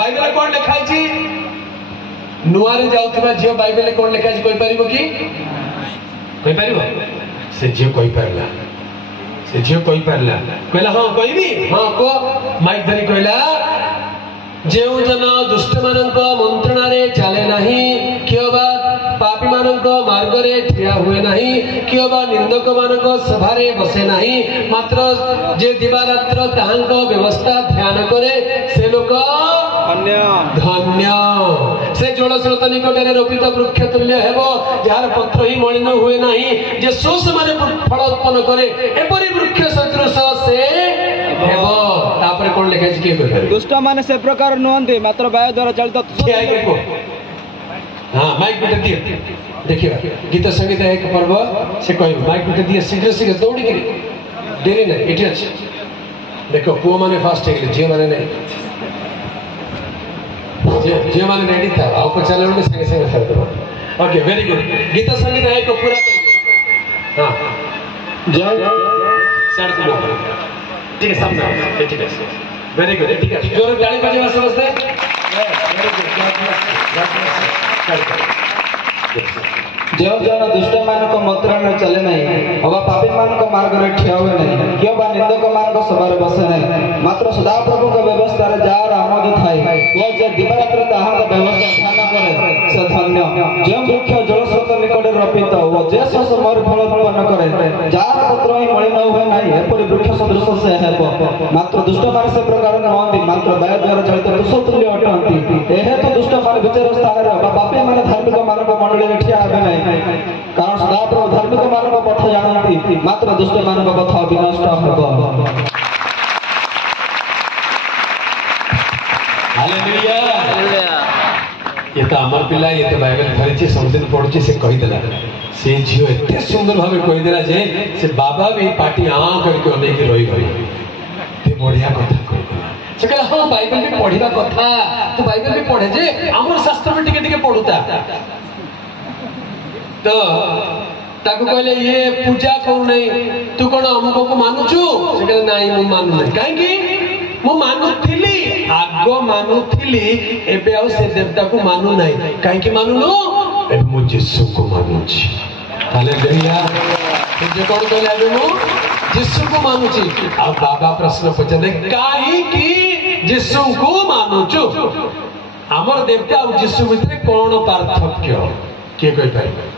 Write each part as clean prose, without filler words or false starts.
Bible कौन लिखाई छी नुआरे जाउतबा झियो बाइबल कौन लिखाई छी कोई परिबो की कोई परिबो से झियो कोई परला से झियो कोई परला कहला हां कोई भी हां को माइक धरी कहला जेउ जन दुष्ट मानक मंत्रणा रे चले नहीं कियोबा पापी मानक मार्ग रे ठिया हुए नहीं कियोबा निंदक मानक सभा रे बसे नहीं मात्र जे दिवारात्र ताहांक व्यवस्था ध्यान करे से लोक धन्य धन्य से जल स्रोत निकटरे रोपित वृक्ष तुल्य हेबो जार पत्र ही मलिन हुए नहीं जे सुसमाने फल उत्पन्न करे एपरि वृक्ष सदृश से हेबो तापर कोन लिखे छी के कहबे दुष्ट माने से प्रकार नहंती मात्र वायु द्वारा चलित हां माइक बिट दिए देखिए गीत संगीत एक पर्व से कहबो माइक बिट दिए शीघ्र शीघ्र दौड़ी के देरी नहीं इठी अछि देखो पुओ माने फास्ट है जे माने नहीं जे माने रेडी था आओ को चले उनके संगे संगे कर दो ओके वेरी गुड गीत संगीत है को पूरा हां जय सर तुम ठीक है समझो ठीक है वेरी गुड ठीक है जोर ताली बजावा समझते वेरी गुड जो जन दुष्ट मानक मंत्रण चले नहीं अबा पापी मानक मार्ग रे ठिया हुए नहीं क्यों बा निंदक मानक सभारे बसे नहीं मात्र सदा प्रभु का व्यवस्था रे जार आमोद थाई वो जे दिवारात्र ताहां का व्यवस्था ध्यान करे से धन्य जे वृक्ष जल स्रोत निकट रोपित वो जे सस मर फल उत्पन्न करे जार पत्र ही मलिन हुए नहीं एपरि वृक्ष सदृश से हेबो मात्र दुष्ट मान से प्रकार नहंती मात्र वायु द्वारा चलित तुष तुल्य अटंती एहे तो दुष्ट मान विचार स्थान रे अबा पापी मान धार्मिक मानक मंडली रे ठिया हेबे नहीं कारण सदाप्रभु धार्मिक मानक पथ जानती मात्र दुष्ट मानक पथ विनष्ट हेबो हालेलुया ये तो अमर पिला ये तो बाइबल धरिछि समझन पढुछि से कहि देला से झियो एते सुंदर भाबे कहि देला जे से बाबा भी पाटी आ करके ओने के रही गई ते बढ़िया कथा कहि से कहला हां बाइबल भी पढिबा कथा तो बाइबल भी पढे जे हमर शास्त्र में टिके टिके पढुता तो ताको कहले ये पूजा करू नहीं तू कोन हमको को मानुछु से कहले नाही मु मानु नहीं काहे की मु मानुथिली आगो मानुथिली एबे आ से देवता को मानु नहीं काहे की मानुनो एबे मु यीशु को मानुछि हालेलुया जे कोन कहले एबे मु यीशु को मानुछि आ बाबा प्रश्न पूछले काहे की यीशु को मानुछु हमर देवता और यीशु भितर कोन पार्थक्य के कहि पाइबे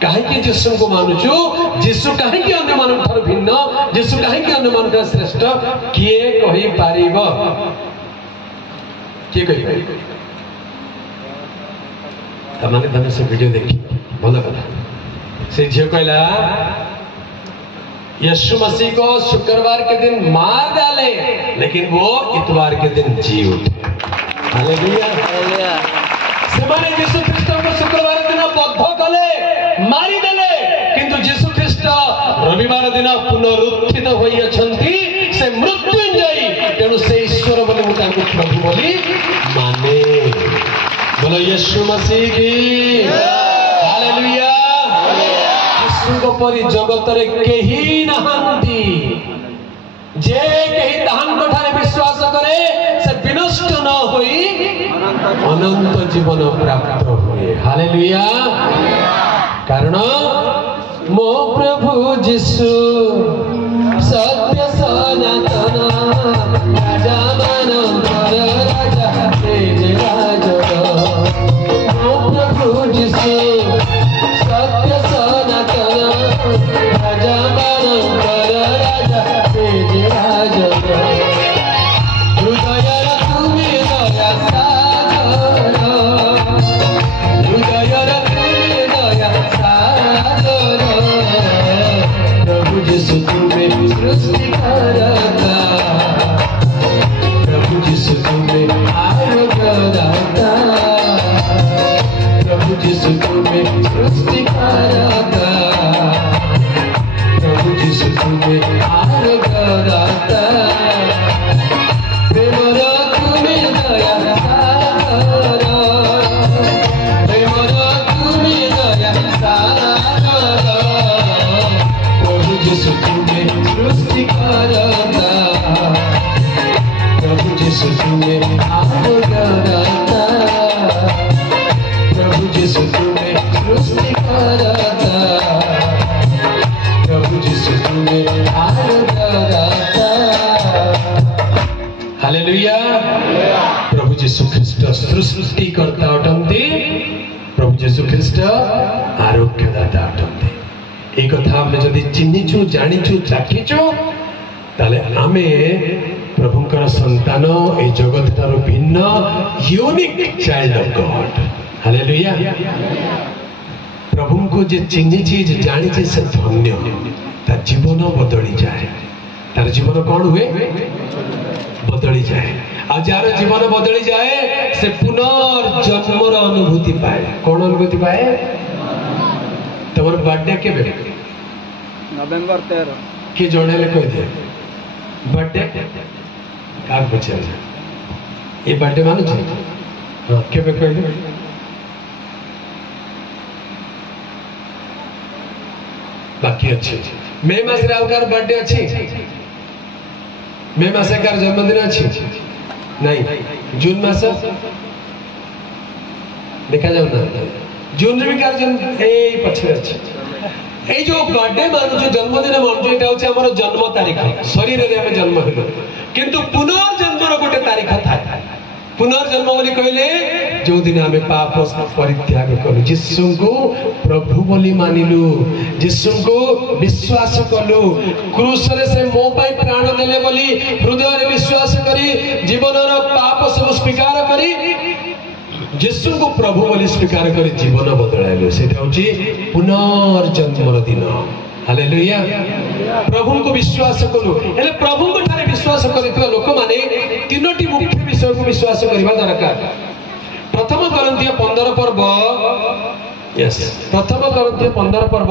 काहे कि यीशु को मानुछु यीशु काहे कि अन्य मानव थार भिन्न यीशु काहे कि अन्य मानव श्रेष्ठ किए कहि पारिबो के कहि पारिबो तमाने तने से वीडियो देखी भलो कथा से झियो कहला यीशु मसीह को शुक्रवार के दिन मार डाले लेकिन वो इतवार के दिन जी उठे हालेलुया हालेलुया सेमाने यीशु ख्रीष्ट को शुक्रवार दिन बद्ध कले मारी देले किंतु यीशु ख्रीष्ट रविवार दिन पुनरुत्थित होई अछंती से मृत्युंजयी तेणु से ईश्वर बोले मुता को प्रभु बोली माने बोलो यीशु मसीह की हालेलुया यीशु को परि जगत रे केही नहंती जे केही ताहां कठारे विश्वास करे से विनष्ट न होई अनंत जीवन प्राप्त हुए हालेलुया कारण मो प्रभु यीशु सत्य सनातन राजा मानवर राजा तेज राजा मो प्रभु यीशु सत्य सनातन राजा मानवर राजा तेज राजा हृदय तुमी दया सागर हृदय तुमी दया सागर प्रभु यीशु तुम्हें सृष्टि करता तुम्हें आलोकदाता, प्रभु यीशु तुम्हें सृष्टि करता, प्रभु यीशु तुम्हें आलोकदाता। हालेलुया। प्रभु यीशु ख्रीष्ट सृष्टि करता अटंती, प्रभु यीशु ख्रीष्ट आरोग्यदाता अटंती। एक कथा आम जदि चिन्हिचु जानिचु चाखिचु ताले आमे प्रभुंकर संतान ए जगत ठारू भिन्न unique child of God. Hallelujah. प्रभु को जे चिन्हिची जे जानिची से धन्य, तार जीवन बदली जाए। तार जीवन कौन हुए? बदली जाए। आ जार जीवन बदली जाए से पुनर्जन्मर अनुभूति पाए। कौन अनुभूति पाए? तुम बर्थडे के नवेम्बर 13 किए जड़े कह दिए बर्थडे क्या पचार ये बर्थडे मानुच हाँ के कहले बाकी अच्छे मे मास बर्थडे अच्छी मे मास जन्मदिन अच्छी नहीं जून मास देखा जाऊ ना जून भी कार पछे अच्छे ये जो बर्थडे मानुଛୁ जन्मदिन मानुଛୁ এটা হচ্ছে আমার জন্ম তারিখ শরীরে আমি জন্ম হলো কিন্তু পুনর্জন্মর গোটে তারিখ থাকে पुनर्जन्म बोली कहले जो दिन आमे पाप परित्याग कलु यीशु को प्रभु बोली मानिलु यीशु को विश्वास कलु क्रूस रे से मो पाई प्राण देले बोली हृदय रे विश्वास करी जीवन रो पाप सब स्वीकार करी यीशु को प्रभु बोली स्वीकार करी जीवन बदलाइलु सेटा होची पुनर्जन्मर दिन। हालेलुया। प्रभु को विश्वास करू हेले प्रभु को ठारे विश्वास करितबा लोक माने तीनोटी मुख्य विषय को विश्वास करिबा दरकार। प्रथम कोरिन्थिय 15 पर्व यस प्रथम कोरिन्थिय 15 पर्व